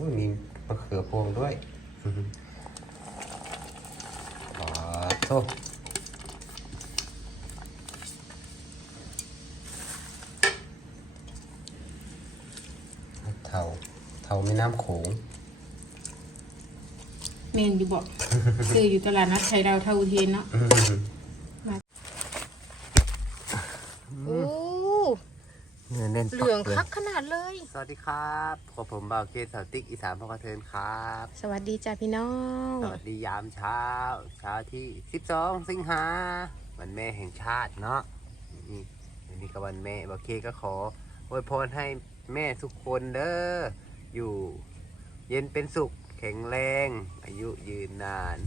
อ้ยมีมะเขือพวงด้วยอ๋อโทษเทาเทาไม่น้ำโขงเมนอยู่บอก ซื้ออยู่ตลาดนัดไทยดาวเท่าอุเทนเนาะ อืม โอ้ เนื้อแน่นเหลืองปักคักขนาดเลย สวัสดีครับพบผมบ่าวเกศสาวติ๊กอีสานพ่อกระเทินครับ สวัสดีจ้าพี่น้อง สวัสดียามเช้า เช้าที่ 12 สิงหาวันแม่แห่งชาติเนาะนี่วันนี้ก็วันแม่บ่าวเคก็ขออวยพรให้แม่ทุกคนเด้ออยู่เย็นเป็นสุขแข็งแรง อายุยืนนาน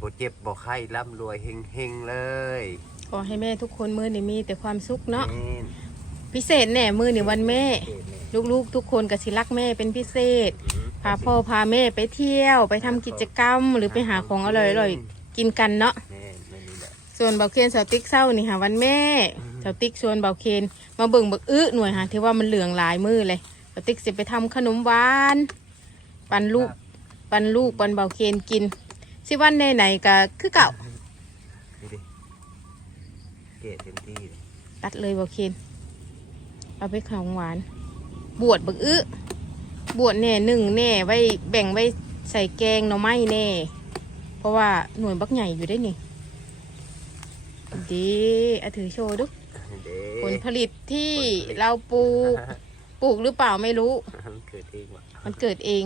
บ่เจ็บบ่ไข้ร่ำรวยเฮงๆเลย ขอให้แม่ทุกคนมือนี่มีแต่ความสุขเนาะแม่น พิเศษแน่มือนี่วันแม่ ลูกๆ ทุกคนก็สิรักแม่เป็นพิเศษ พาพ่อพาแม่ไปเที่ยว ไปทำกิจกรรม หรือไปหาของอร่อยๆ กินกันเนาะ แม่นแม่นี่แหละส่วนเบาเคนสาวติ๊กเศร้านี่ค่ะวันแม่สาวติ๊กชวนเบาเคนมาเบิ่งบักอื้อหน่วยค่ะที่ว่ามันเหลืองหลายมือเลยสาวติ๊กจะไปทำขนมหวาน ปันลูก ปันลูกปันเบาเคนกิน สิวันไหนๆก็คือเก่า ดูดิเกะเต็มที่เลยตัดเลยเบาเคน เอาไปขนมหวาน บวชบักอื้อบวชแน่หนึ่งแน่ไว้แบ่งไว้ใส่แกงหน่อไม้แน่ เพราะว่าหน่วยบักใหญ่อยู่ได้นี่ดีอะถือโชว์ดูเด้ผลผลิตที่เราปลูกปลูกหรือเปล่าไม่รู้ มันเกิดเองว่ะมันเกิดเอง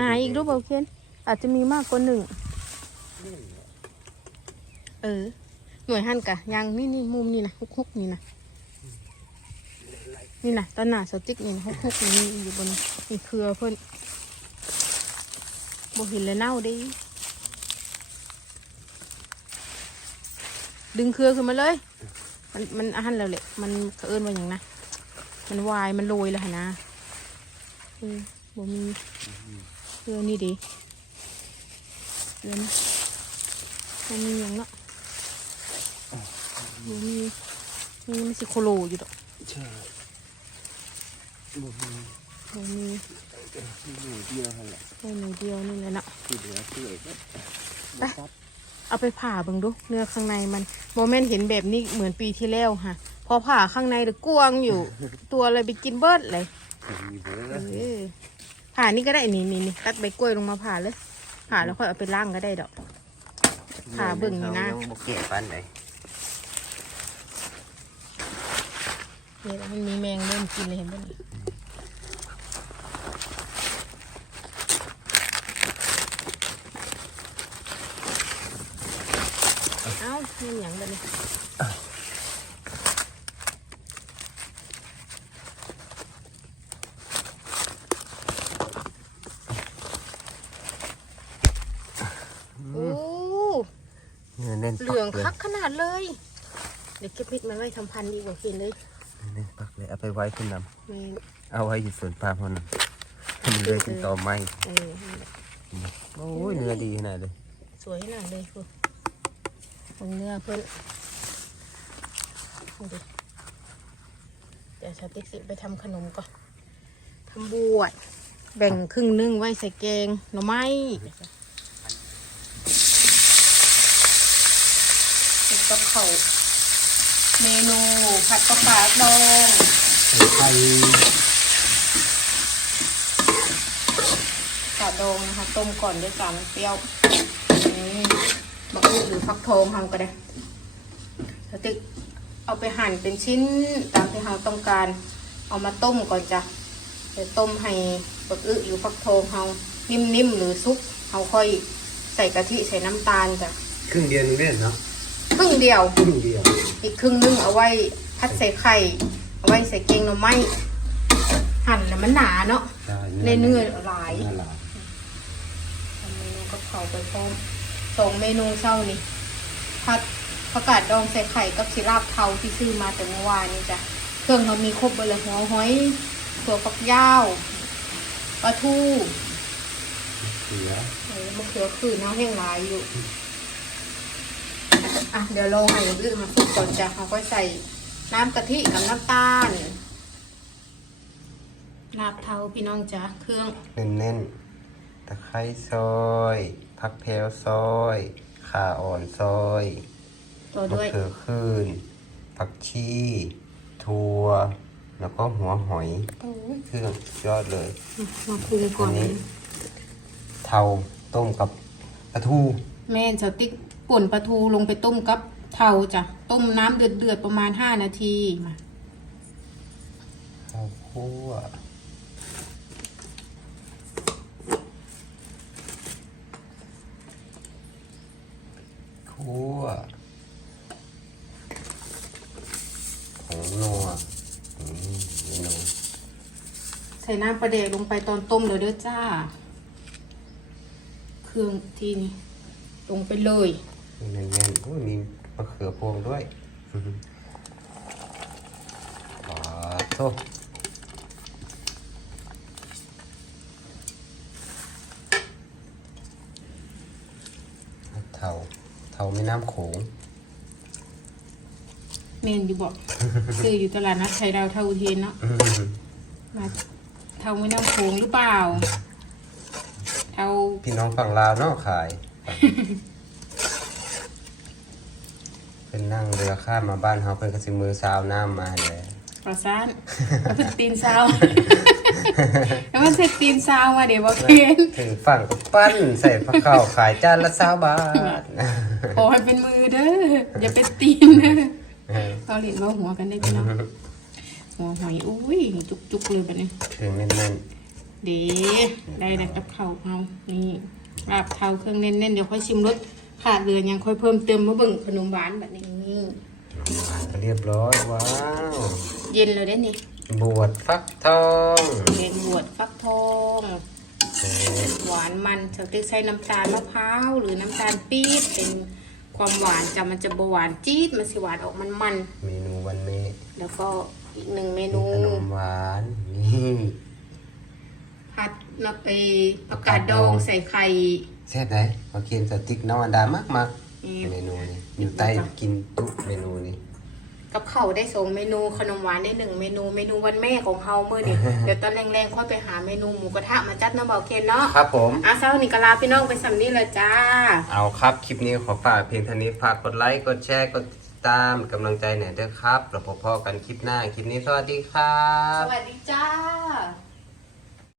หาอีกรูปเบาเคนอาจจะมีมากกว่าหนึ่งเออ หน่วยหั่นกะยังนี่นี่มุมนี่นะฮุกฮุกๆนี่นะ นี่นะต้นหนาสติ๊กนี่นะฮุกฮุกๆนี่อยู่บนนี่เครือเพิ่นบ่เห็นเลยเน่าดิดึงเครือขึ้นมาเลย มันมันอาหันแล้วแหละ มันเอิ้นว่าอย่างนะ มันวายมันโรยแล้วนะเออบ่มีเครือนี่ดิเครือนะบ่มีอย่างเนาะมีมีมันสิโคโลอยู่ดอกใช่ บุญบ่มีมีอยู่ที่เราแหละแค่หนูเดียวนี่แหละเนาะที่เหลือเปื่อยก็ไปเอาไปผ่าเบิ่งดูเนื้อข้างในมันโมเมนเห็นแบบนี้เหมือนปีที่แล้วค่ะ พอผ่าข้างในเดกวางอยู่ ตัวเลยไปกินเบิดเลยมีเบอเอร์อผ่านี่ก็ได้นี่นี่นี่ตัดใบกล้วยลงมาผ่าเลยผ่าแล้วค่อยเอาไปล่างก็ได้ดอกผ่าเบิ่งนี่นะยังบกเกะปันไหนเนี่ยมันมีแมงเริ่มกินเลยเห็นป่ะนี่เอ้าเห็นอย่างแบบนี้ โอ้ เนื้อแน่นเหลืองคักขนาดเลย เดี๋ยวเก็บพริกมาไว้ทำพันธุ์ดีกว่ากินเลยแน่นปักเลยเอาไปไว้ขึ้นนแม่นำเอาไว้อยู่สวนปาล์มเท่านั้นมันเลยเป็นตอไม้เออนั่นแหละโอ้ยเนื้อดีขนาดเลย สวยขนาดเลยคือตรงเนื้อเพิ่นดูดิเดี๋ยวชาติกสิไปทำขนมก่อนทำบวชแบ่งครึ่งนึงไว้ใส่แกงหน่อไม้เป็น กับเขาเมนูผัดกระป๋าดองไข่กาดองนะคะต้มก่อนด้วยกันเปรี้ยวอืมมะกรูดหรือฟักทองทำก็ได้สติ๊กเอาไปหั่นเป็นชิ้นตามที่เราต้องการ เอามาต้มก่อนจ้ะเดี๋ยวต้มให้บักอึหรือฟักทองเรานิ่มๆหรือซุปเราค่อยใส่กะทิใส่น้ำตาลจ้ะครึ่งเดียวนึงเล่นเนาะ ครึ่งเดียว ครึ่งเดียวอีกครึ่งนึงเอาไว้พัดใส่ไข่ เอาไว้ใส่เกงหน่อไม้หั่นแล้วมันหนาเนาะใช่ในเนื้อหลายเนื้อหลายทำเมนูกับเขาวไปพร้อมสองเมนูเช้านี่ผัดผักกาดดองใส่ไข่กับชิลาบเทาที่ซื้อมาแต่เมื่อวานนี่จ้ะเครื่องเรามีครบหมดเลยหัวหอยถั่วฝักยาวปลาทูเหลือเออมะเขือคือน้ำแห้งหลายอยู่ อะเดี๋ยวลองให้อย่างอื่นมาคลุกก่อนจ้ะเราก็ใส่น้ำกะทิกับน้ำตาลลาบเทาพี่น้องจ้ะเครื่องเน้นๆตะไคร้ซอยผักแพรวซอยข่าอ่อนซอยตัวมะด้วยเขือคืนผักชีถั่วแล้วก็หัวหอยโอ้ยเครื่องสุดยอดเลยมาปรุงก่อนอันนี้เทาต้มกับปลาทูแม่จะติ๊ก ป่นปลาทูลงไปต้มกับเทาจ้ะ ต้มน้ำเดือดเดือดๆประมาณ5นาทีมาข้าวคั่วคั่วผงนัวอืมเมนูใส่น้ำปลาเดกลงไปตอนต้มเลยเด้อจ้า เครื่องทีนี้ลงไปเลย แน่นๆโอ้ยมีมะเขือพวงด้วยว้าโทเทาเทาไม่น้ำโขงเมนอยู่บอกซื้ออยู่ตลาดนัดไทยดาวเท่าอุเทนเนาะอืมมาเท่าไม่น้ำโขงหรือเปล่าเท่าพี่น้องฝั่งลาวเนาะขาย เป็นนั่งเรือข้ามมาบ้านเขาเป็นกระสิมือซาวน้ำมาเลยปลาซ่านเอาถึกตีนซาวแล้วมันถึกตีนซาวมาเดี๋ยวบอกเคนถึงฝั่งก็ปั้นใส่ผักข้าวขายจานละสาบาทขอให้เป็นมือเด้ออย่าเป็นตีนเด้อเราเรียนว่าหัวกันได้พี่น้องหัวหอยอุ้ยจุกๆเลยแบบนี้ถึงแน่นเด้ได้แล้วกับข้าวเอานี่ลาบเทาเครื่องเน้นๆเดี๋ยวค่อยชิมรส ขาดเหลือยังค่อยเพิ่มเติมมาเบิ่งขนมหวานแบบนี้ๆก็เรียบร้อยว้าวเย็นเลยได้นี่บวชฟักทองเย็นบวชฟักทองหวานมันจะติ๊กใช้น้ำตาลมะพร้าวหรือน้ำตาลปี๊บเป็นความหวานจะมันจะบหวานจี๊ดมันสิหวานออกมันมันเมนูวันนี้ๆแล้วก็อีกหนึ่งเมมีนูขนมหวานนี่ผัดนาเปผักกาดดองใส่ไข่ แซ่บไหนมาเคียนสติ๊กน้ำอันดามากมากๆนี่เมนูนี้อยู่ใต้กินทุกเมนูนี้กับข้าวได้สองเมนูขนมหวานได้หนึ่งเมนูเมนูวันแม่ของเฮาเมื่อนี่เดี๋ยวตอนแรงๆค่อยไปหาเมนูหมูกระทะมาจัดน้ำเบาเคนเนาะครับผมอาเช้านี่ก็ลาพี่น้องไปสำนี้เลยจ้า เอาครับ คลิปนี้ขอฝากเพียงเท่านี้ฝากกดไลค์กดแชร์กดติดตามกำลังใจหน่อยด้วยครับเราพบกันคลิปหน้าคลิปนี้สวัสดีครัสบวัสดีจ้า